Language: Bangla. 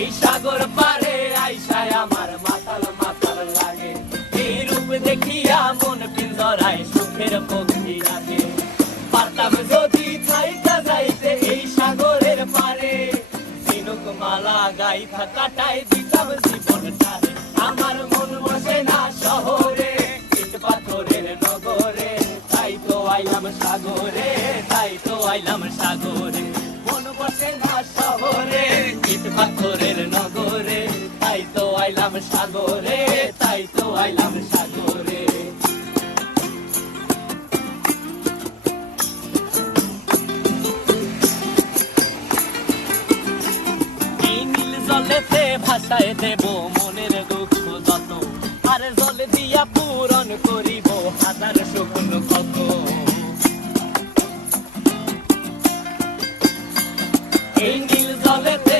এই সাগর পারে আইসায় আমার মাতাল মাতাল লাগে, এই রূপ দেখিয়া মন পিঞ্জরায় সুখের পক্ষী রাখে। পারতাম যদি থাইকা যাইতে এই সাগরের পারে, ঝিনুক মালা গাইথা কাটাই দিতাম জীবনটারে। আমার মন বসে না শহরে, ইট পাথরের নগরে, তাই তো আইলাম সাগরে, তাই তো আইলাম সাগরে। মন বসে না শহরে, ইট পাথরের নগরে, তাই তো আইলাম সাগরে, তাই তো আইলাম সাগরে। এই নীল জলেতে ভাসায় দেব মনের দুঃখ যত, আর জলে দিয়া পূরণ করিব হাজার শুকন ক্ষত। এই নীল জলেতে